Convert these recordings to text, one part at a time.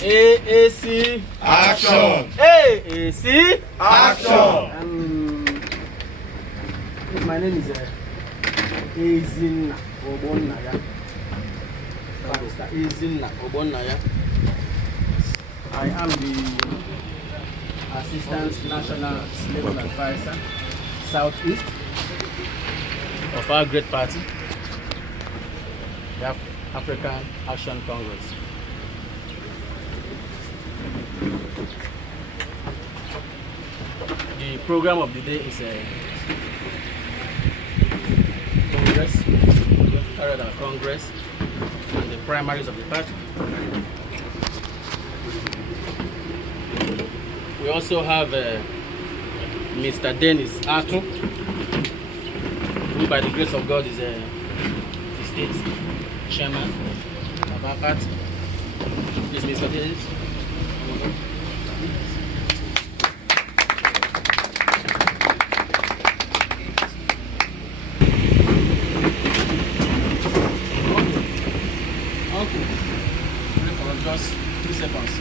AAC Action! AAC Action! My name is Ezinna Obonnaya. Barrister Ezinna Obonnaya. I am the Assistant National Legal Advisor, Southeast of our great party, the African Action Congress. The program of the day is a Congress. We have to carry out our Congress and the primaries of the party. We also have Mr. Dennis Atu, who by the grace of God is the state chairman of our party. Yes, Mr. Dennis. Just 2 seconds.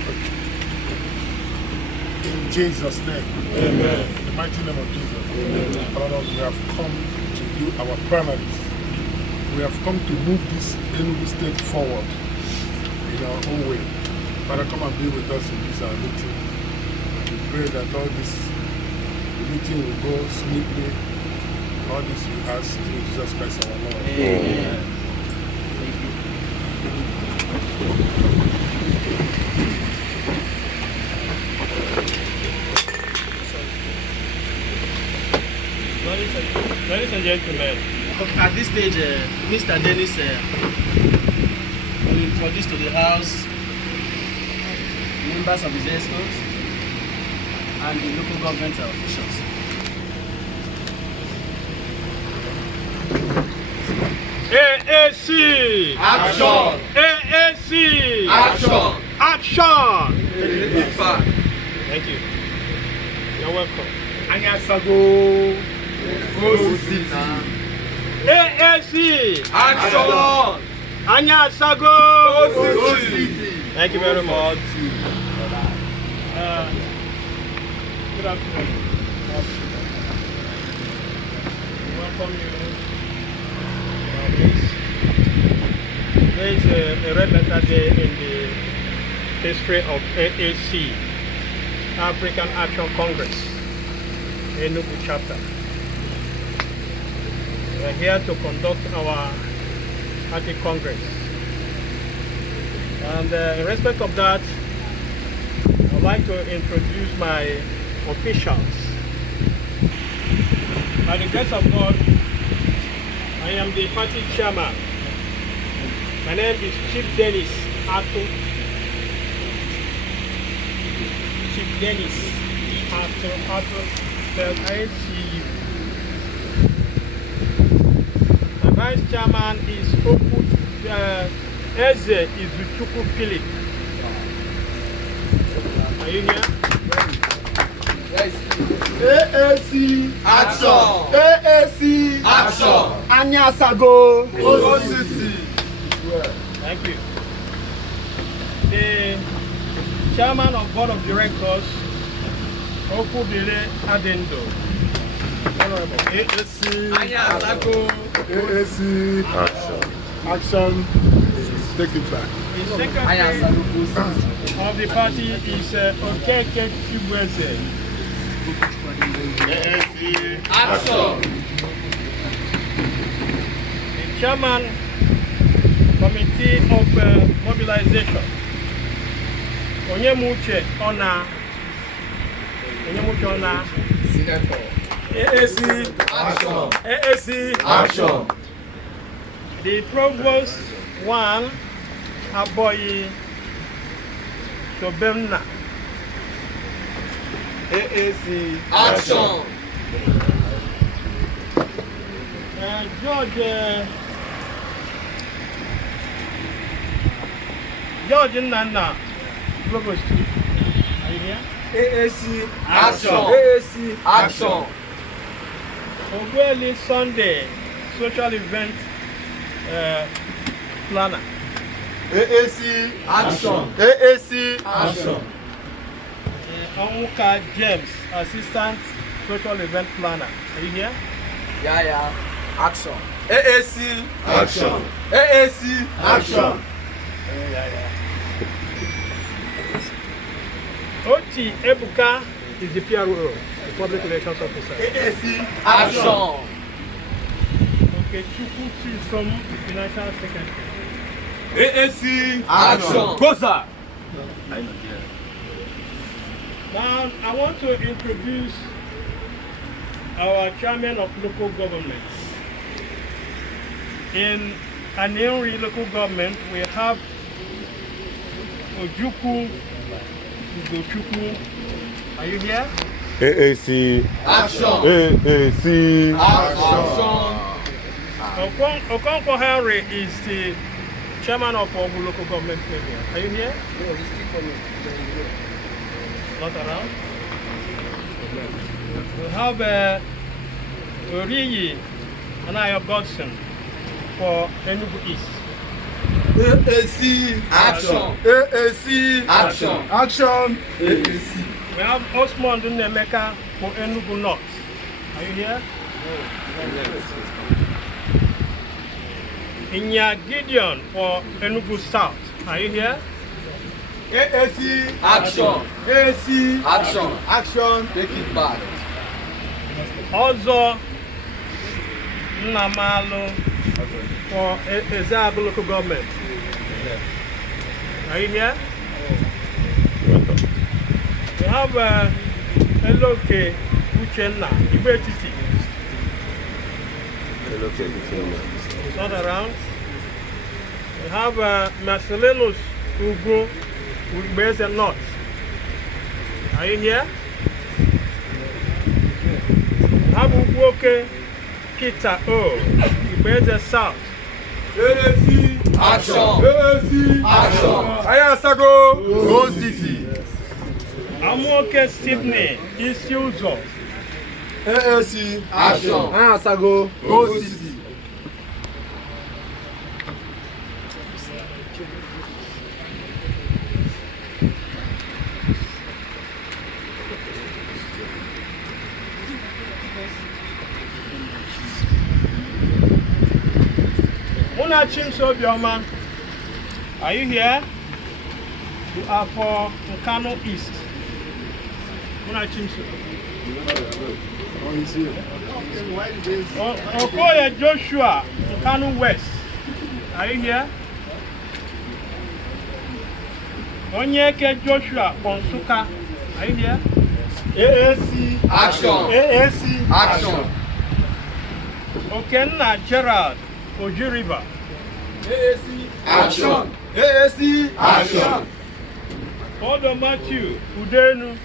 In Jesus' name. Amen. In the mighty name of Jesus. Amen. Father, we have come to do our primaries. We have come to move this Enugu state forward in our own way. Father, come and be with us in this our meeting. We pray that all this meeting will go smoothly. All this we ask through Jesus Christ our Lord. Amen. Ladies and gentlemen, At this stage, Mr. Dennis will introduce to the House members of his escorts and the local government officials. AAC! Action! AAC! Action! Action! Thank you. You're welcome. Anyasago! AAC! Action! Anyasago! Thank you very much. Good afternoon. Welcome you. There is a red letter day in the history of AAC, African Action Congress, Enugu chapter. We are here to conduct our party congress. And in respect of that, I'd like to introduce my officials. By the grace of God, I am the party chairman. My name is Chief Dennis Atu. Chief Dennis Atu spelled I-T-U. The vice chairman is Eze Izuchukwu Philip. Are you here? AAC Action! AAC Action! Anyasago. Thank you. The chairman of board of directors, Okubile Adendo. Honorable. AAC! Anyasago. AAC! Action! Action! Take it back. The secretary of the party is Okeke Chibweze. AAC! Action! The chairman committee of mobilization, Onyemuche Ona. Senator! AAC Action! AAC Action! The provost one, Aboyi Tobemna. AAC Action! George Nana, provost. Are you here? AAC Action! AAC Action! Ogweli Sunday, social event planner. AAC Action. AAC Action. Onwuka James, Assistant Social Event Planner. Are you here? Yeah. Action. AAC Action. AAC Action. Oti Ebuka is the PRO, the Public Relations Officer. AAC Action. Okay, Chukwuchi is from Financial Secretary. AAC Action. Go, sir. Now, I want to introduce our Chairman of Local Governments. In Aninri Local Government, we have Ojukwu Ugochukwu. Are you here? AAC Action. AAC Action. Okonkwo Henry is the Chairman of Ogu Local Government area. Are you here? No, he's still coming. Not around. We have Oriyi Anayo Godson for Enugu East. AAC Action. AAC Action. Action. AAC. We have Osmond Nemeka for Enugu North. Are you here? Inya Gideon for Enugu South. Are you here? AAC Action. AAC Action. Action. Take it back. Ozo Nnamalu for Ezeagu Local Government. Are you here? We have Eloke Uchenna, Igbo Etiti. He's not around. We have Marcelinus Ugu, Ugbeze North. Are you here? We have Ugwoke Kita O, Ugbeze South. AAC Action. AAC Action. Ayasago. Go City. Amuoke Sydney, Isiuzo. AAC Action. Ayasago. Go City. Muna Chimso Bioma, are you here? You are for Nkano East. Muna Chimso. Okoye Joshua, Nkano West. Are you here? Onyeke Joshua, Bonsuka. Are you here? AAC Action. AAC Action. Okenna Gerald, Oji River. AAC Action. AAC Action. Odo Matthew, Udenu.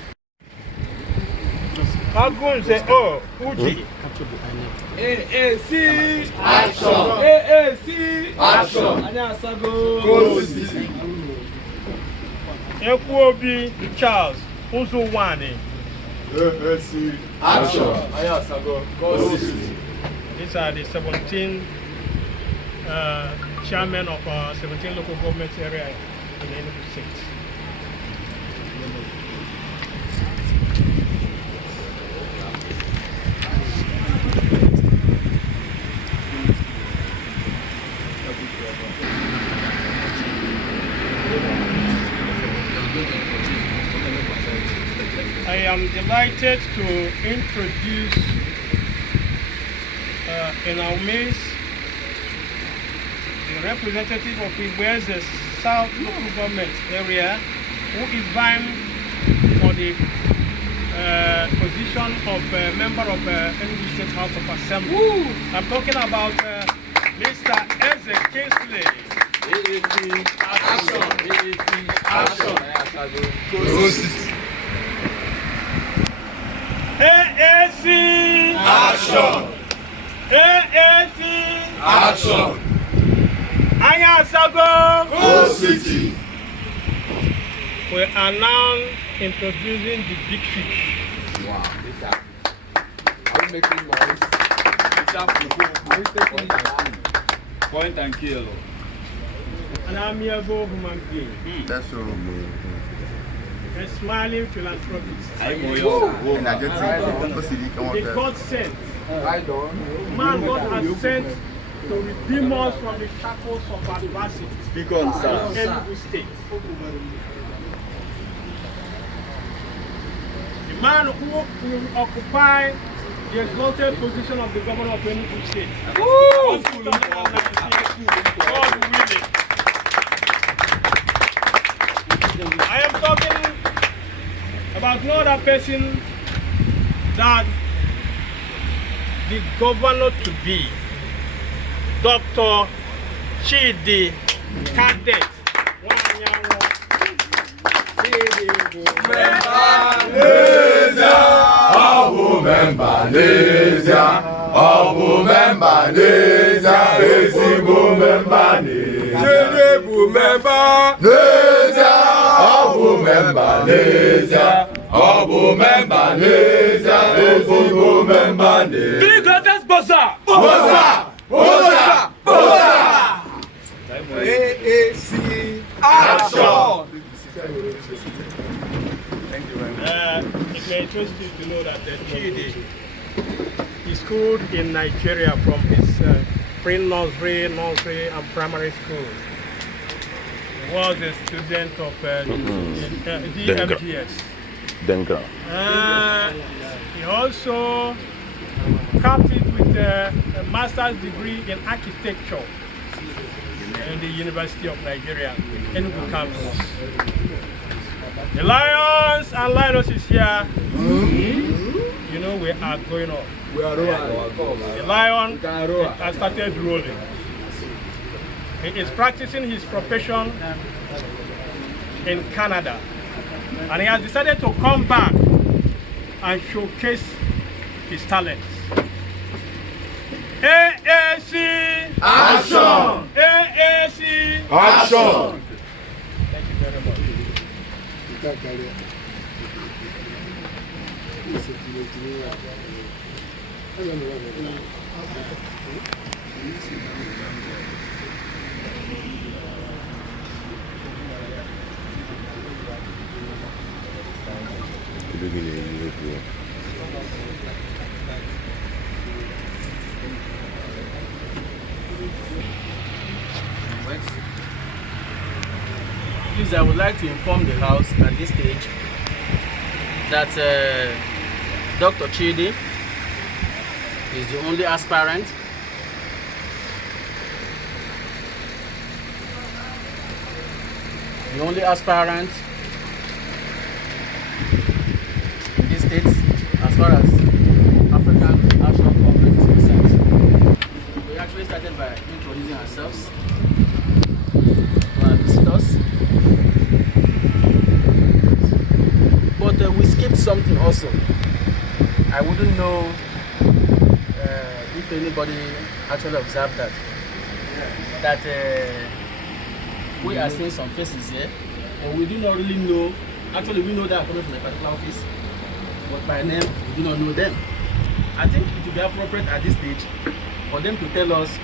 Agunze O, Udi. AAC Action. AAC Action. Ayasago. Go City. Ekuobi Charles, Uzuwani. AAC Action. Ayasago. Go City. These are the 17 chairmen of 17 local government area in Enugu State. I am delighted to introduce in our midst the representative of Igboeze South local government area who is vying for the position of member of Enugu State House of Assembly. Woo! I'm talking about Mr. Eze Kingsley. AAC Action. AAC Action. Go City. AAC Action. AAC Action. Ayasago. Go City. We are now introducing the big fish. Wow, this are we making noise? It's a point and kill. an amiable human being, That's so. a smiling philanthropist, the God sent. Man God has sent to redeem us from the shackles of adversity. Speak on, sir. In Enugu State. The man who will occupy the exalted position of the governor of Enugu State. God willing. I am talking about no other person than the governor to be, Dr. Chidi Cadet. It may interest you to know that Chidi is schooled in Nigeria from his pre-nursery, nursery, and primary school. He was a student of DMGS. Denka. He also capped it with a master's degree in architecture in the University of Nigeria, Enugu campus. The Lions and Lionesses here, you know we are going on. The Lion has started rolling. He is practicing his profession in Canada, and he has decided to come back and showcase his talents. AAC! Action! AAC! Action! Thank you very much. Please, I would like to inform the House at this stage that Dr. Chidi is the only aspirant in this state as far as African Action Congress is concerned. We actually started by introducing ourselves to our visitors. But we skipped something also. I wouldn't know if anybody actually observed that. We are seeing some faces here, and we do not really know. Actually, we know they are coming from a particular office, but by name, we do not know them. I think it would be appropriate at this stage for them to tell us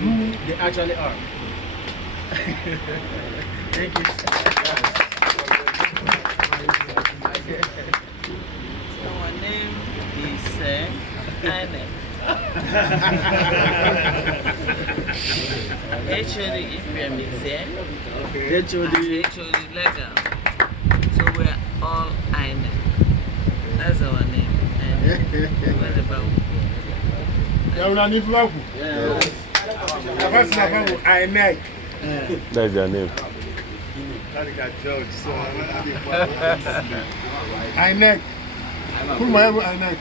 who they actually are. Thank you. So my name is Anne. HOD EPM is there. HOD legal. So we're all Aine. That's our name. And what about? That's their name. INEC. Who my INEC?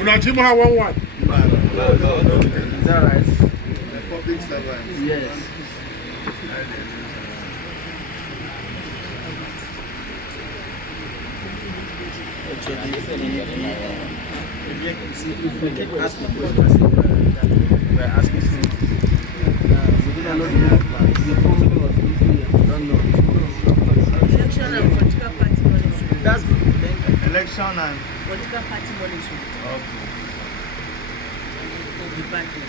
Unajima 1-1. Is that right? Public servants. Yes. If we keep asking questions, we're asking things. We do not know the full meaning of people. We don't know. Election and political party. That's good. election and Political party monitoring. okay. Of the party.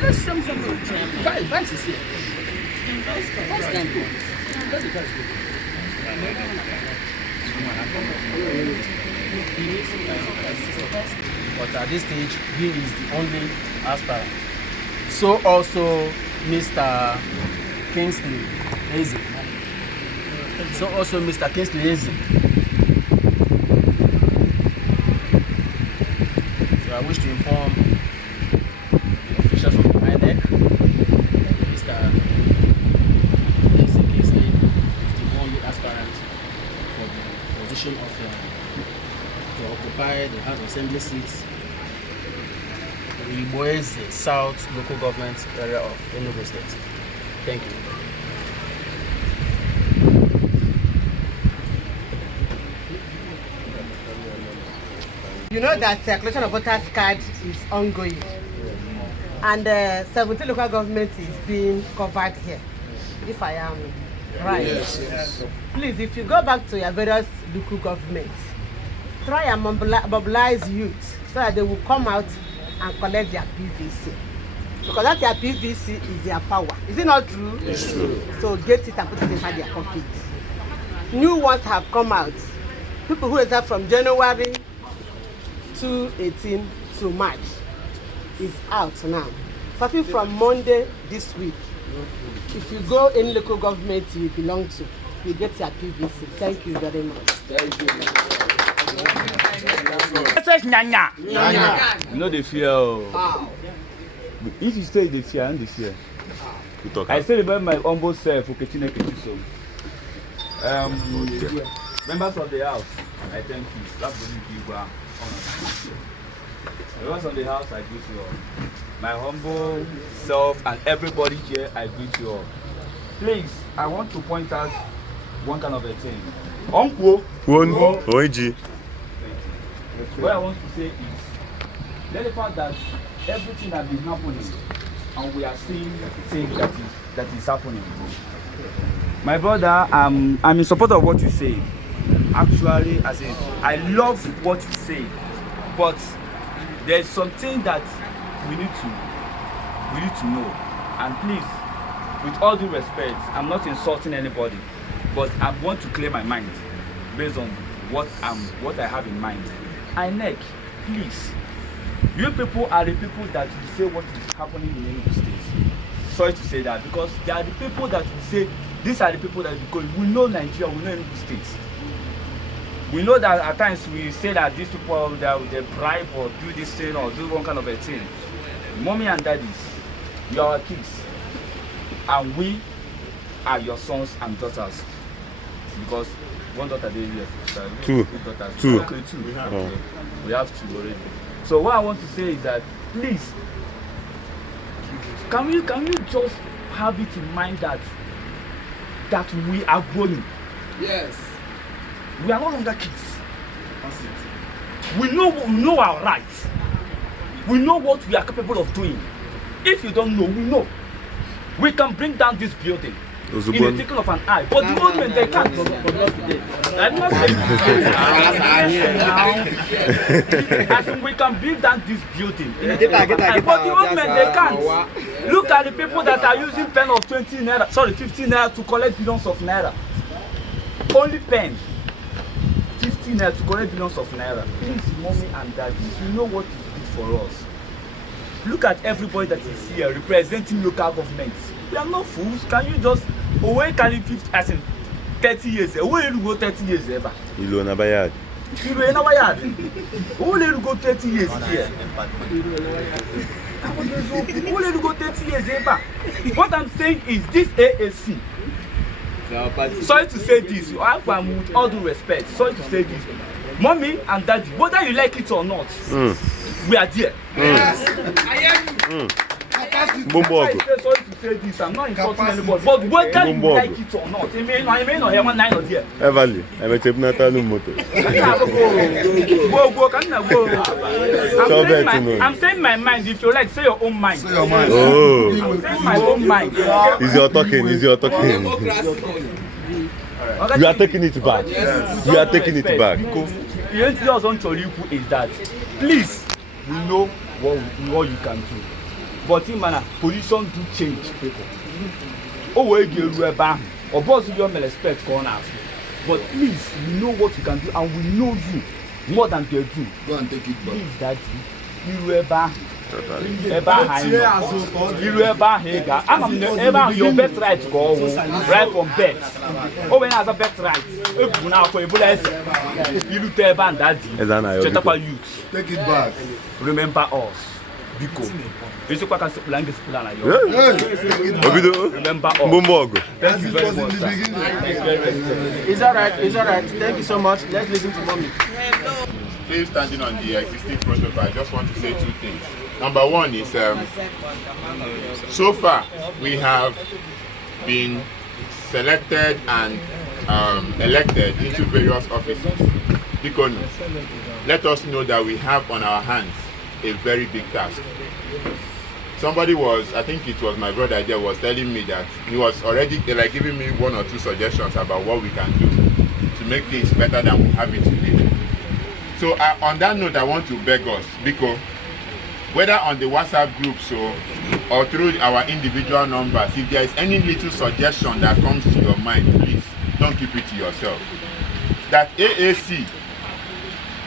Let's sum some of the chairman. Vice is here. Vice can go. Let the vice go. But at this stage, he is the only aspirant. So also Mr. Kingsley Eze. So also Mr. Kingsley Eze. So I wish to inform the officials of the INEC, Mr. Eze Kingsley is the only aspirant for the position of to occupy the House of Assembly seats in Igboeze South local government area of Enugu State. Thank you. You know that collection of voters card is ongoing, and 17 local government is being covered here. If I am right. Yes. Please, if you go back to your various local governments, try and mobilize youth so that they will come out and collect their PVC. Because that their PVC is their power. Is it not true? It's true. So get it and put it inside their pocket. New ones have come out. People who reserved from January 2018 to March is out now. Starting from Monday this week. If you go in local government you belong to, you get your PVC. Thank you very much. Thank you. You know the fear. If you stay the fear, and the fear. I still remember my humble self, Okechine Kechiso. Members of the house, I thank you. That's what you give honor. Members of the house, I greet you all. My humble self and everybody here, I greet you all. Please, I want to point out one kind of a thing. Uncle, One OG. what I want to say is, let the fact that everything has been happening, and we are seeing things that is happening. My brother, I'm in support of what you say. Actually, as in, I love what you say, but there's something that we need to know. And please, with all due respect, I'm not insulting anybody, but I want to clear my mind based on what I have in mind. INEC, please, you people are the people that will say what is happening in Enugu State. Sorry to say that, because they are the people that will say, these are the people that because we know Nigeria, we know Enugu State. We know that at times we say that these people they bribe or do this thing or do one kind of a thing. Mommy and daddies, you are our kids, and we are your sons and daughters. Because one daughter they here, Two. daughters. Two. Okay, two. Oh. Okay. We have two already. So what I want to say is that please, can you just have it in mind that we are growing. Yes. We are no longer kids. We know our rights. We know what we are capable of doing. If you don't know, we know. We can bring down this building in a twinkle of an eye. But the moment they can't. I'm not saying I think we can bring down this building in a twinkle of an eye. But the moment they can't. Look at the people that are using pen of 15 naira to collect billions of naira. Only pen. 15 naira to collect billions of naira. Please, mommy and daddy, you know what is good for us. Look at everybody that is here representing local governments. We are not fools. Can you just when can you 50 as in 30 years? Where you go 30 years ever? Ilo na bayad. Ilo na bayad. Where you go 30 years here? Where you go 30 years ever? What I'm saying is this AAC. Sorry to say this, with all due respect, sorry to say this. Mommy and daddy, whether you like it or not, we are there. Yes. I am. Mbombogo. I say sorry to say this. I'm not insulting anybody, but whether you like it or not, it may not have one 9 or 10. Everly, I'm a tip not no motor. I'm saying my mind. If you like, say your own mind. Oh, I'm saying my own mind. is your talking? You are taking it back. You are taking it back. Because the NTS on Choliku is that, please, we know what you can do. But in manner, position do change people. Oh, we get you back. Or boss you don't respect corners. But please, we know what you can do, and we know you more than they do. Go and take it back. Please, daddy, you ever. I'm your birthright go right from birth. Oh, when I have a birthright, now for a bullet, you look there, and daddy, youth. Take it back. Remember us, Biko. Is remember us. Mbombogo. Thank you very much. It's alright. Thank you so much. Let's listen to mommy. Still standing on the existing protocol, I just want to say 2 things. Number 1 is, so far we have been selected and elected into various offices. Because let us know that we have on our hands a very big task. Somebody was, I think it was my brother there, was telling me that he was already like giving me 1 or 2 suggestions about what we can do to make things better than we have it today. So on that note, I want to beg us, because whether on the WhatsApp group or through our individual numbers, if there is any little suggestion that comes to your mind, please don't keep it to yourself. That AAC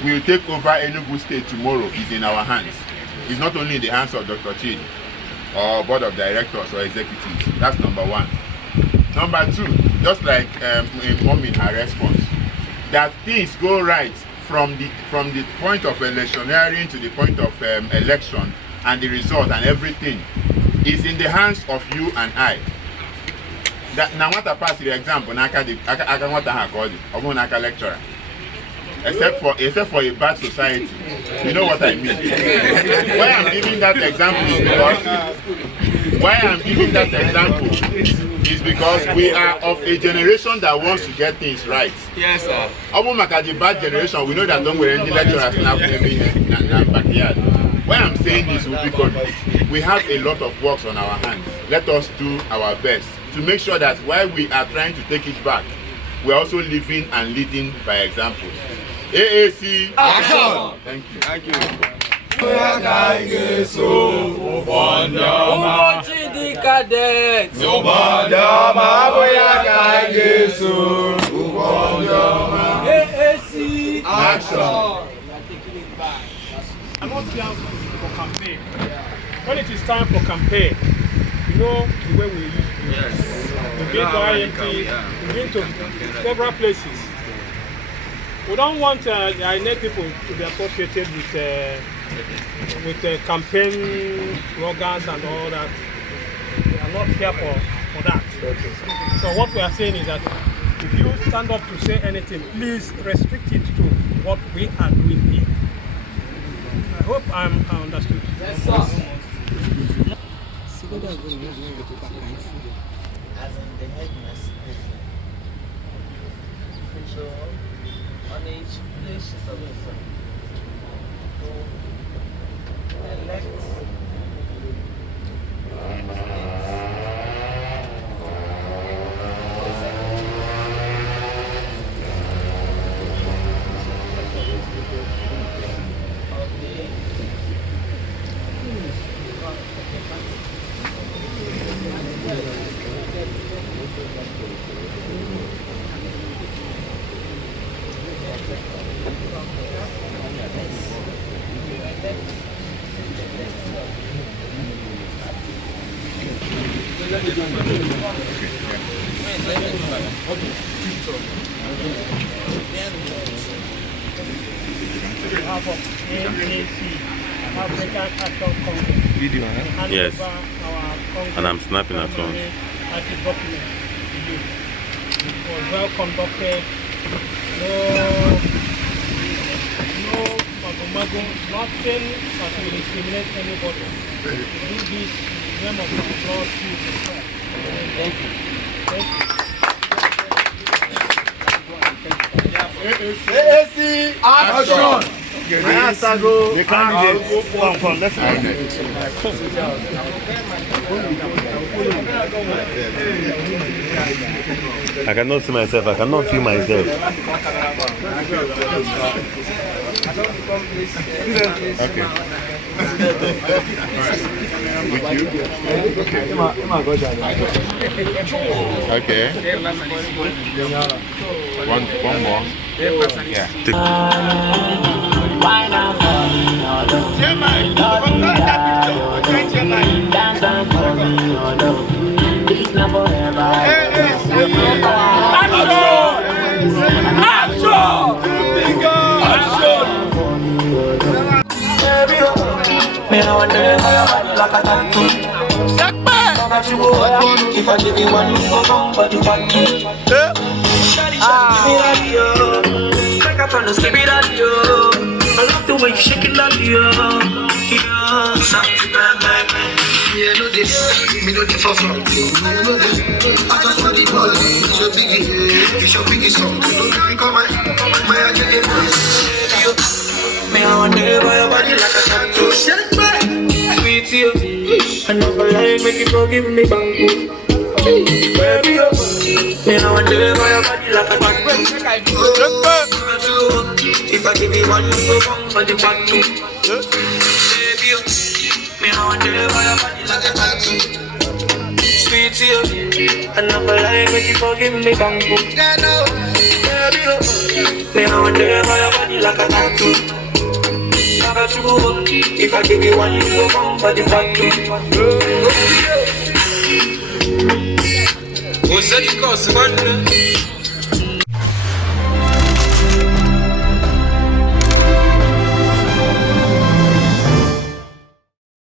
will take over Enugu State tomorrow is in our hands. It's not only in the hands of Dr. Chidi or board of directors or executives. That's number 1. Number 2, just like Mom in her response, that things go right from the point of electioneering to the point of election, and the result and everything is in the hands of you and I. That now what I pass the example, I can what I call it, I'm going to lecturer. Except for a bad society, you know what I mean. Why I'm giving that example is because we are of a generation that wants to get things right. Yes, sir. Almost like the bad generation, we know that don't wear any lecturers now in our backyard. Why I'm saying this is because we have a lot of works on our hands. Let us do our best to make sure that while we are trying to take it back, we're also living and leading by example. AAC Action! Thank you. Thank you. Action! I'm not here for campaign. When it is time for campaign, you know the way we use it. Yes. We've been to IMT, we've been to several places. We don't want INEC people to be associated with campaign slogans and all that. We are not here for that. So what we are saying is that if you stand up to say anything, please restrict it to what we are doing here. I hope I understood. Yes, sir. As in the headmaster. So on each place of to elect behalf of AAC, African Action Congress. Video, huh? Yes. And I'm snapping at once. At the document to you. It was well conducted. No mago, nothing that will discriminate anybody. Do this name of our Lord Jesus Christ. Thank you. AAC action. The candidate. Come, let's I cannot see myself. I cannot feel myself. Okay. With you? Okay. One more. Yeah. Me I wonder how your body like a tattoo. If I give you one, you go come, but you want to. Make up on the skibby that yo. I love the way you shake it that yo. Yeah, something bad. Yeah, no this, me no the for front. You know this. I just want the ball. It's your biggie song. Don't drink on my agenda voice. Me I wonder why your body like a tattoo. Shake back, sweet you. I never like make you forgive me bamboo. Baby, me I wonder why your body like a tattoo. If I give you one, you go come for the tattoo. Baby, me I wonder why your body like a tattoo. Sweet you. I never like make you forgive me bamboo. Baby, me I wonder why your body like a tattoo. If I give you one, you go come for the tattoo. What's that?